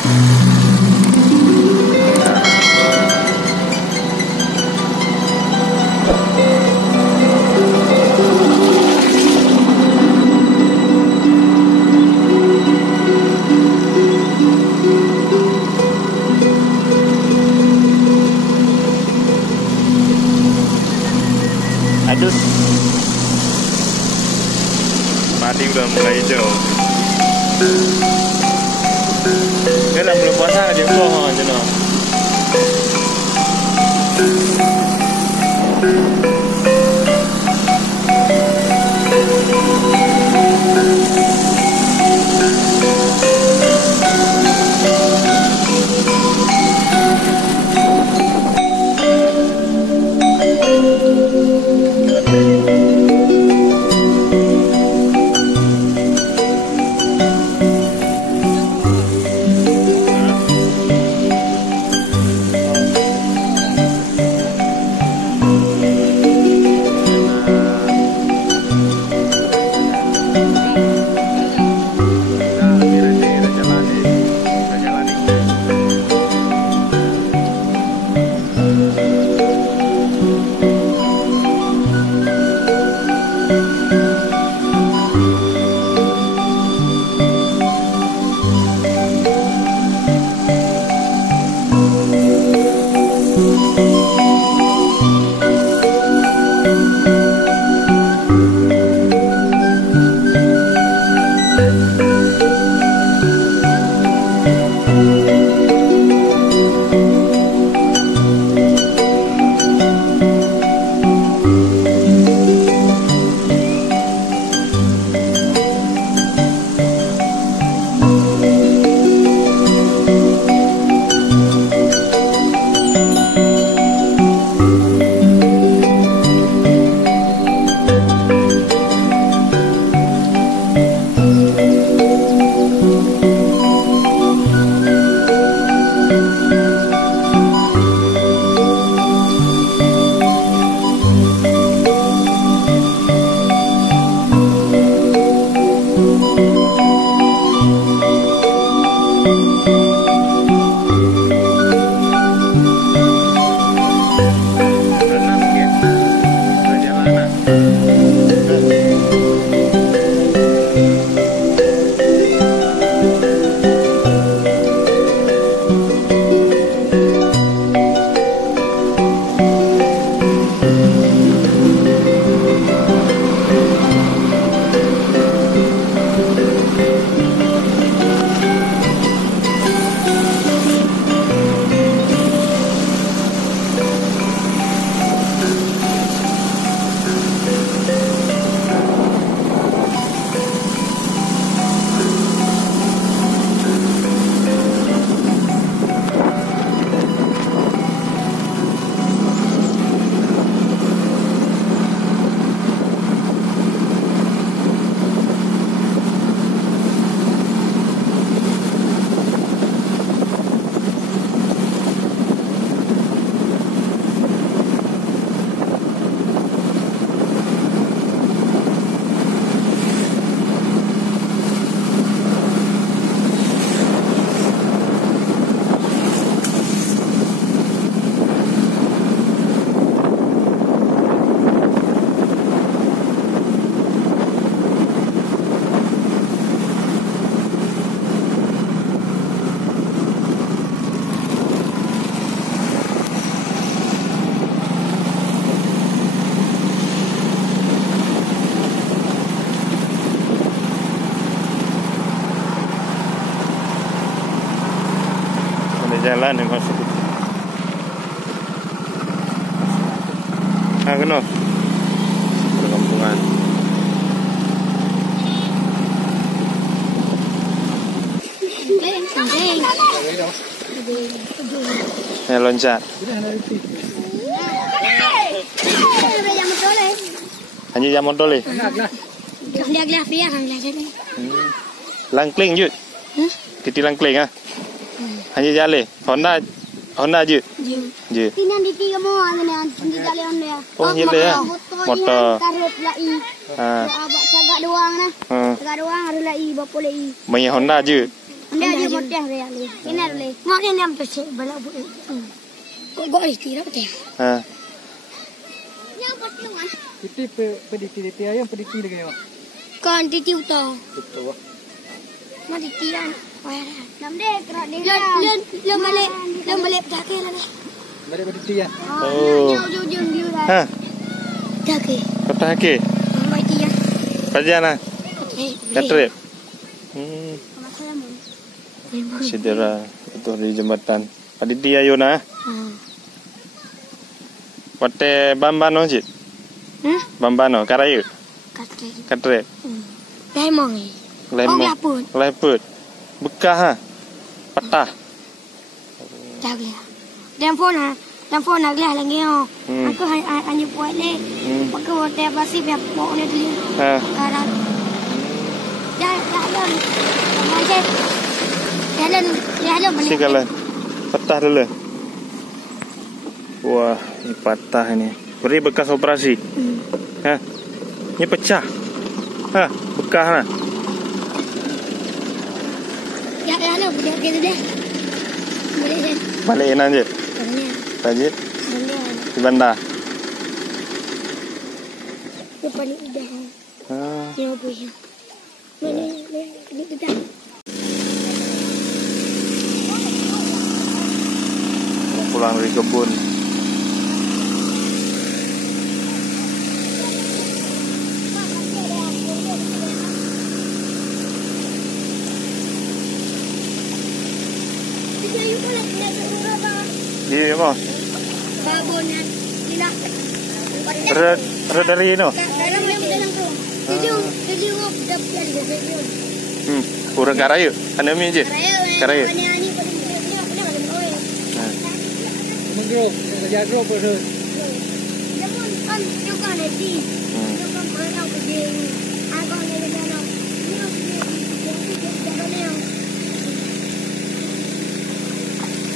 Aduh, padi udah mulai hijau. Ini lah belum puasa di bawah aja no. Jalan nih masuk itu. Ah, kenal? Perkampungan. Loncat. Hanya jamon tole. Langkling jut. Kita langkling ah. Hanya jalan. Honda je. Je. Tina di tiga mau angin di jalan Honda. Oh, jalan ya. Motor. Taruh lai. Abak cagak doang nah. Cagak doang harus lai bapo lai. Banyak Honda je. Dia dia model dia ni. Ini le. Mak dia ni am tu cek bala bu. Kok istirahat dia. Ha. Yang betul ah. Itu pediti ayam pediti lagi mak. Kan titi utah. Betul. Mak titi kan. Nam dia kerak dia. Lem balik dah ke lah ni. Balik pediti ya. Oh. Jauh dia dah. Ha. Dah ke. Kata ke? Mak dia. Pajana. Katrip. Masalah mun. Cedera itu di jembatan. Tadi dia Yona. Wate bambano jit. Bambano karayu. Katre. Lemong. Lemong. Leput. Bekah ha. Patah. Dah ke. Dan phone nak lah lagi oh. Aku hanya buat le. Aku hotel basi biar bawa ni dulu. Ha. Karat. Jalan. Macam jalan balik. Sikalan. Patah dulu. Wah, ini patah ini. Beri bekas operasi. Ha. Ini pecah. Ha, bekah lah. Jalan boleh gitu deh. Boleh deh. Balikin aja. Tajit. Di bandar. Depan ni dah. Ha. Ya boleh. Ni dah. Pulang dari kebun. Iya mah. Babonnya tidak. Red dari ini. Kurang karayu. Anda mi je. Karayu. Ini grup, kerja grup betul.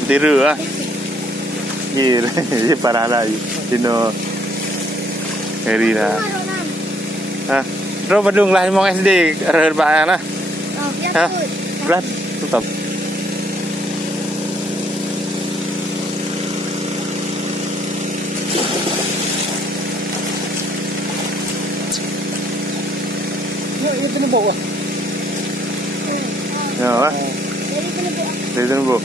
Tiru ah. Gila, ini parah lagi. Dino Herina. Ah, Ro Badung lah mau SD rebahan lah. Hah? Berat tetap. Itu ni bawa. Ya, ah. Dari tunggu.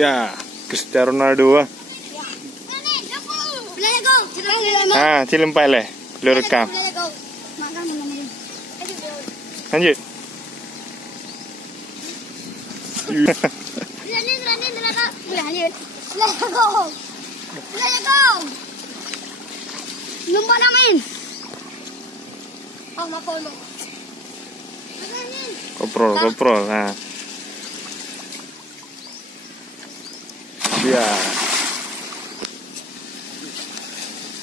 Ya, Cristiano Ronaldo. Ah, cilempai leh. Lu rekam. Lanjut. Nombor namin. Oh, maafkan mo. Koprol. Nah. Ya.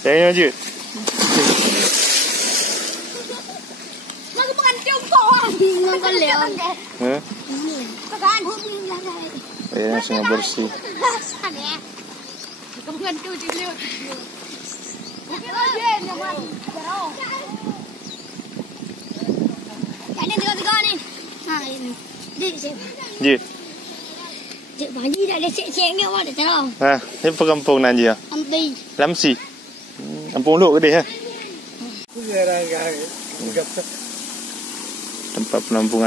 Jangan lanjut. Lagu makan jongkok. Bingung kan Leo. Hah? Tekan. Ya, langsung bersih. Aneh. Kamu tuh di Leo. Oke aja, nyaman. Jauh. Ini tiga nih. Nah, ini. Di sini. Jit. Cik Baji dah ada cek-ceknya awak dah tahu. Ha, ni kampung nan je. Anti. Lamsi. Kampung Luk ke dia ha? Tempat penampungan